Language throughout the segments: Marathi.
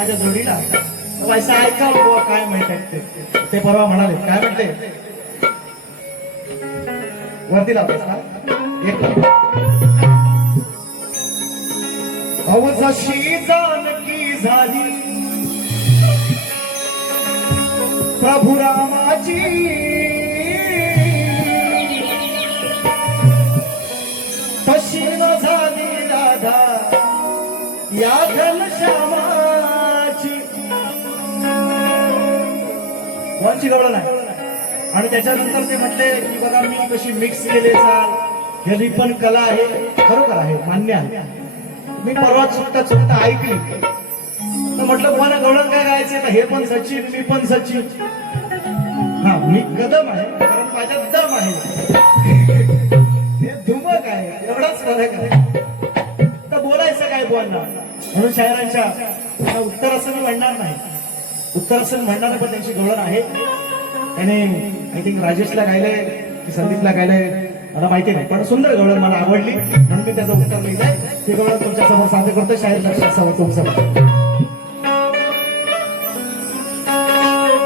माझ्या जोडीला. पैसा ऐका बुवा काय म्हणतात ते. ते परवा म्हणाले काय म्हणते? वरती लावतेस का एक अहो जशी जानकी झाली. प्रभु रामाची कोणची नाही. आणि त्याच्यानंतर ते म्हटले की बघा मी कशी मिक्स केले चाल ह्याची पण कला आहे. खरोखर आहे मान्य आहे. मी परवा चुकता चुकता ऐकली. तर म्हटलं मला गवळण काय गायचे तर हे पण सचिव मी पण सचिव. हा मी कदम आहे कारण माझ्या दम आहे. हे धुमक आहे एवढाच फरक आहे. तर बोलायचं काय बोलणार? म्हणून शायरांच्या उत्तर म्हणणार पण त्यांची गवळण आहे. त्याने आय थिंक राजेशला गायलंय की संदीपला गायलंय. मला माहिती नाही पण सुंदर गवळण मला आवडली. म्हणून मी त्याचं उत्तर लिहिलंय. ती गवळण तुमच्यासमोर सादर करतो. शाहीर लक्ष समोर तुमचं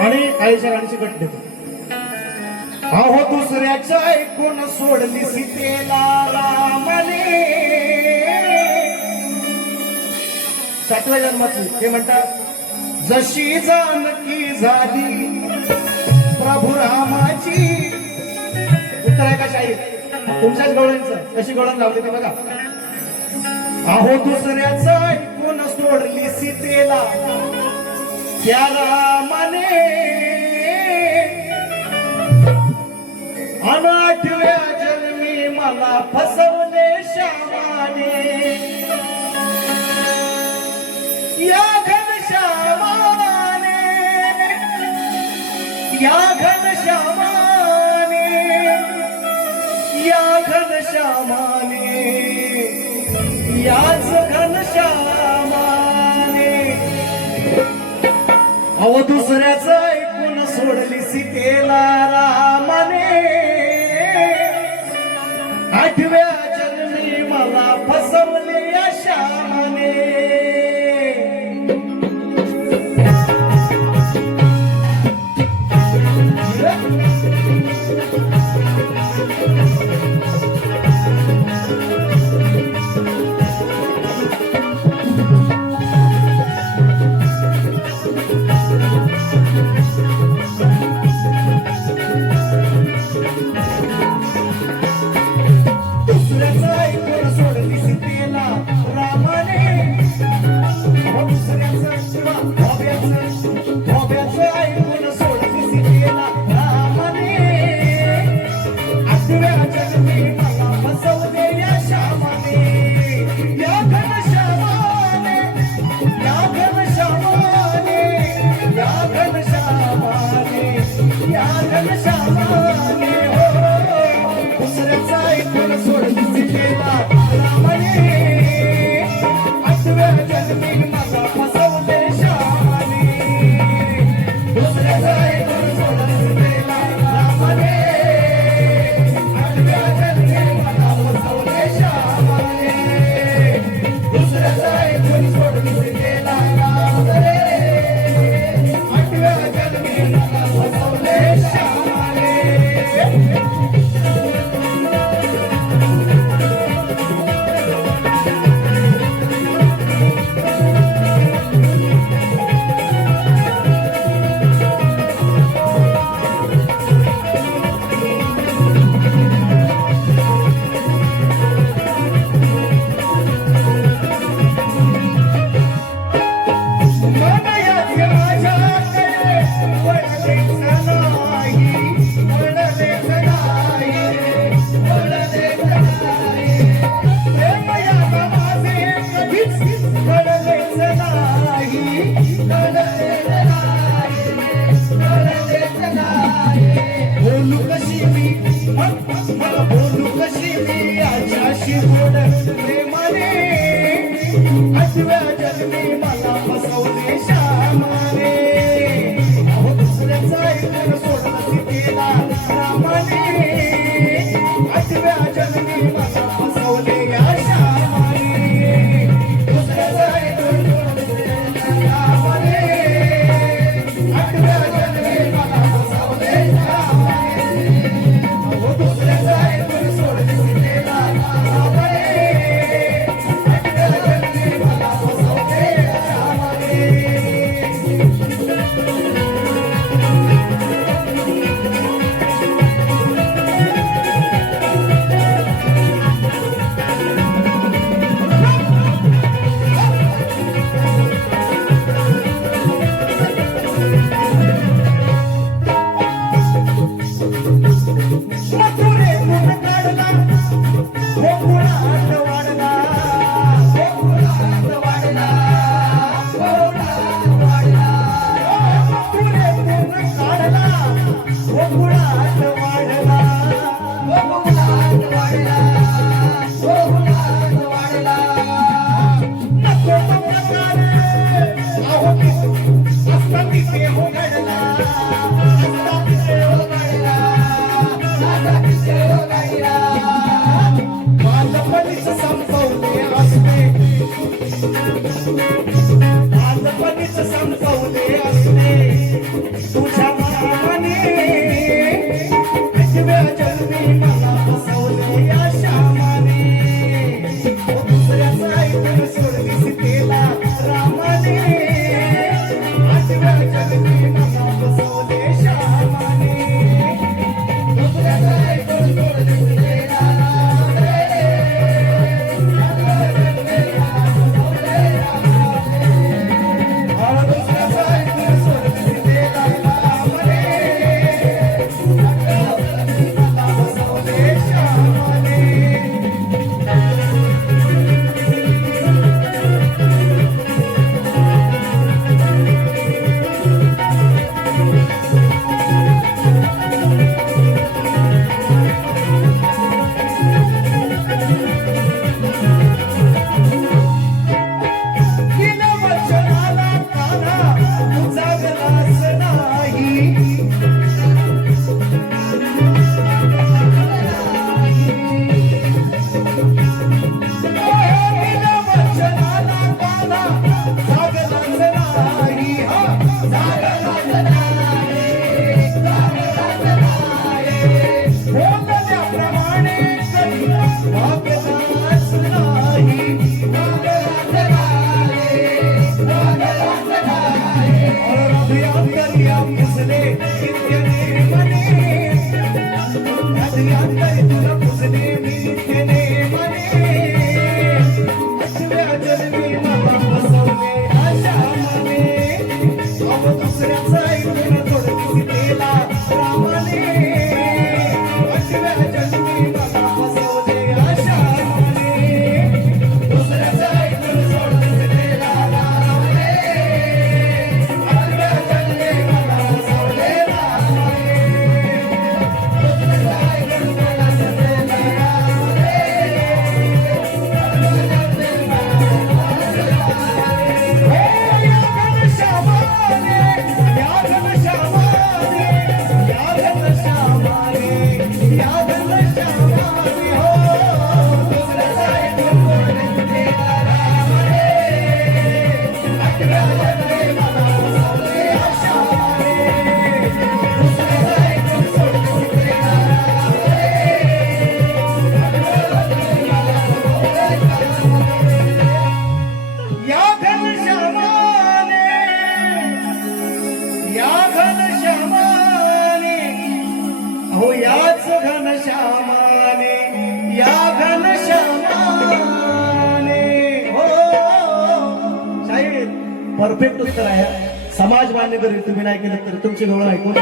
आणि आईच्या राणीची गट देतो. अहो दुसऱ्याच्या ऐकून सोडली सीतेला रामने. सातव्या जन्मातली ते म्हणतात जशी जानकी झाली. प्रभू रामाची. उत्तर आहे का शाही? तुमच्याच गोळ्यांचं कशी गवळण लावली ते बघा. अहो दुसऱ्याच ऐकून सोडली सीतेला. त्या रामाने अनाठव्या जन्मी मला फसवले श्यामाने. या घनश्यामाने या घनश्यामाने याच घनश्यामाने अव दुसऱ्याच ऐकून सोडली सीतेला रामाने. आठव्या दुसऱ्याचं She will never संपवले असते. I'm हो याच घनश्यामाने या घनश्यामाने. हो, हो, हो, हो. शाहीर परफेक्ट उत्तर आहे. समाज मान्य करेल तुम्ही नाही केलं तर तुमची डोळं ऐकून